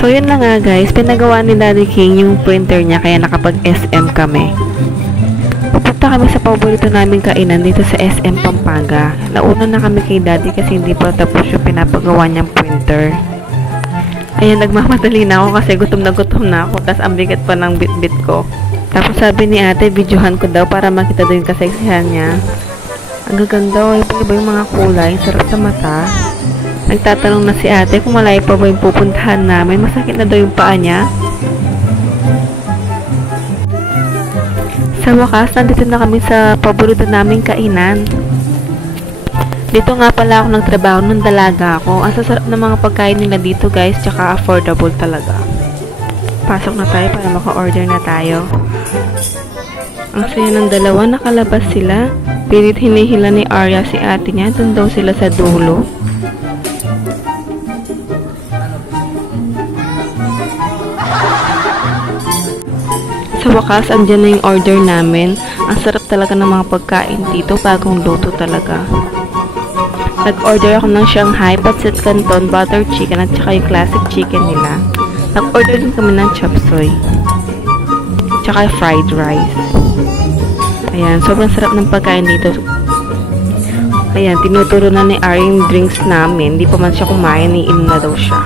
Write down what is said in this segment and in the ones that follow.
So, yun na nga guys. Pinagawa ni Daddy King yung printer niya kaya nakapag-SM kami. Pupunta kami sa paborito naming kainan dito sa SM Pampanga. Nauna na kami kay Daddy kasi hindi pa tapos yung pinapagawa niyang printer. Ayan, nagmamadali na ako kasi gutom na ako. Tapos ang bigat pa ng bit-bit ko. Tapos sabi ni ate, videohan ko daw para makita daw yung kaseksihan niya. Ang gaganda, iba yung mga kulay. Sarap sa mata. Nagtatanong na si ate kung malayo pa ba yung pupuntahan namin. Masakit na daw yung paa niya. Sa wakas, nandito na kami sa paborito naming kainan. Dito nga pala ako nagtrabaho nung dalaga ako. Ang sasarap ng mga pagkain nila dito guys, tsaka affordable talaga. Pasok na tayo para maka-order na tayo. Ang saya ng dalawa, nakalabas sila. Pilit hinihila ni Arya si ate niya. Doon daw sila sa dulo. Sa wakas, andyan na yung order namin. Ang sarap talaga ng mga pagkain dito. Bagong luto talaga. Nag-order ako ng Shanghai, Pancit Canton, butter chicken at saka yung classic chicken nila. Nag-order din kami ng chop suey. Tsaka fried rice. Ayan, sobrang sarap ng pagkain dito. Ayan, tinuturo na ni Ari yung drinks namin. Hindi pa man siya kumain, iinom na daw siya.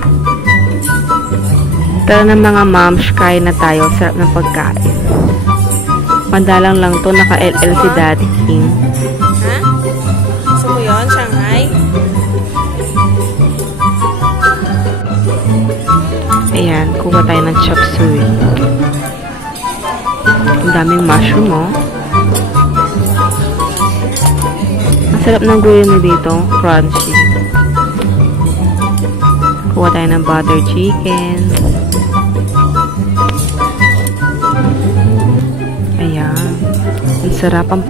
Tara na mga moms, kain na tayo. Sarap ng pagkain. Madalang lang to, naka-LL si Daddy King. Ha? Gusto mo yun, Shanghai? Ayan, kuha tayo ng chop suey. Ang daming mushroom, oh. Ang sarap ng gulay dito, crunchy. Kuha tayo ng butter chicken. Ayan. Ang sarap ang...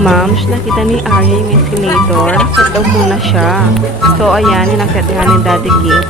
Moms, nakita ni Arya yung escalator. Set daw muna siya. So, ayan, yung nag-set nga ni Daddy King.